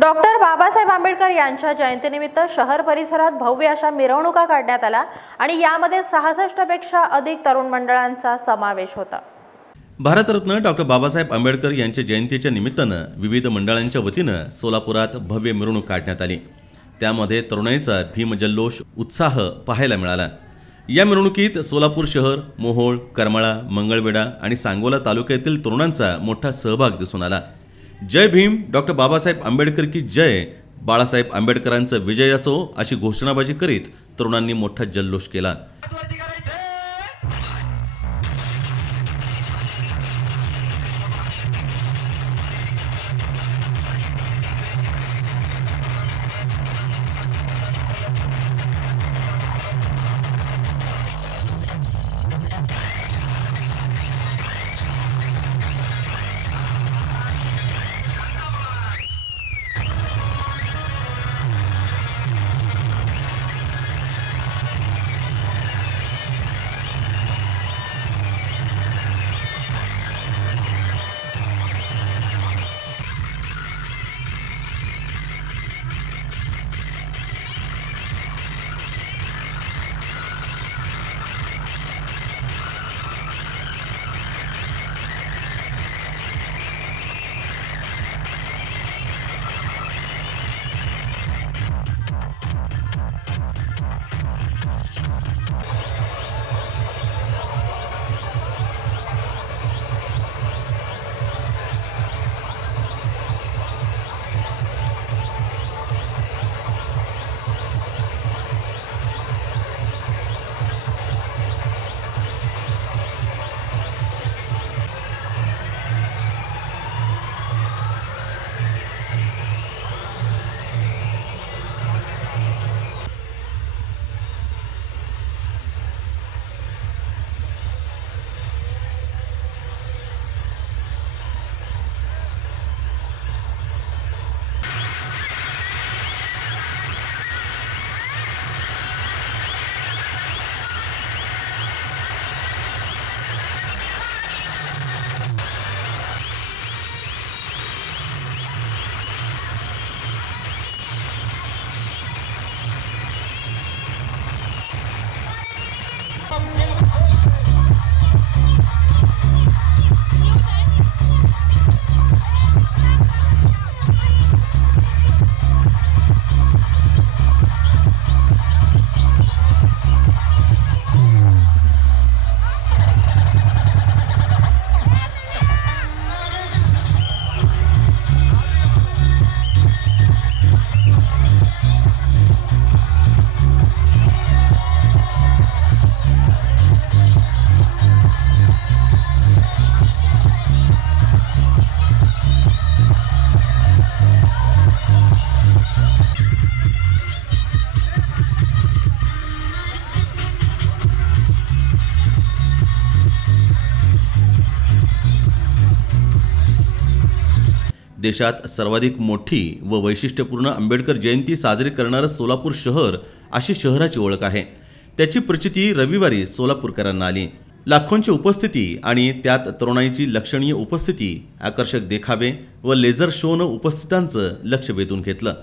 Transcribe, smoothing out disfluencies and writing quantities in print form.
Doctor Babasaheb Ambedkar यांच्या जयंतीनिमित्त शहर परिसरात भव्य अशा मिरवणुका काढण्यात आल्या आणि यामध्ये 66 पेक्षा अधिक तरुण मंडळांचा समावेश होता। भारतरत्न डॉक्टर बाबासाहेब आंबेडकर यांच्या जयंतीच्या निमित्तानं विविध मंडळांच्या वतीनं सोलापुरात भव्य मिरवणूक काढण्यात आली। त्यामध्ये तरुणाईचा भीमजल्लोष उत्साह पाहायला मिळाला। या मिरवणुकीत सोलापूर शहर, मोहोळ, करमाळा, मंगळवेढा आणि सांगोला तालुक्यातील तरुणांचा मोठा सहभाग दिसून आला। जय भीम, डॉक्टर बाबासाहेब आंबेडकर की जय, बाळासाहेब आंबेडकरांचा विजय असो अशी घोषणाबाजी करीत तरुणांनी मोठा जल्लोष केला। देशात सर्वाधिक मोठी व वैशिष्ट्यपूर्ण आंबेडकर जयंती साजरी करणारं सोलापूर शहर अशी शहराची ओळख आहे। त्याची प्रचिती रविवारी सोलापूरकरांना आली। लाखोंची उपस्थिती आणि त्यात तरुणाईची लक्षणीय उपस्थिती, आकर्षक देखावे व लेझर शोनं उपस्थितांचं लक्ष वेधून घेतलं।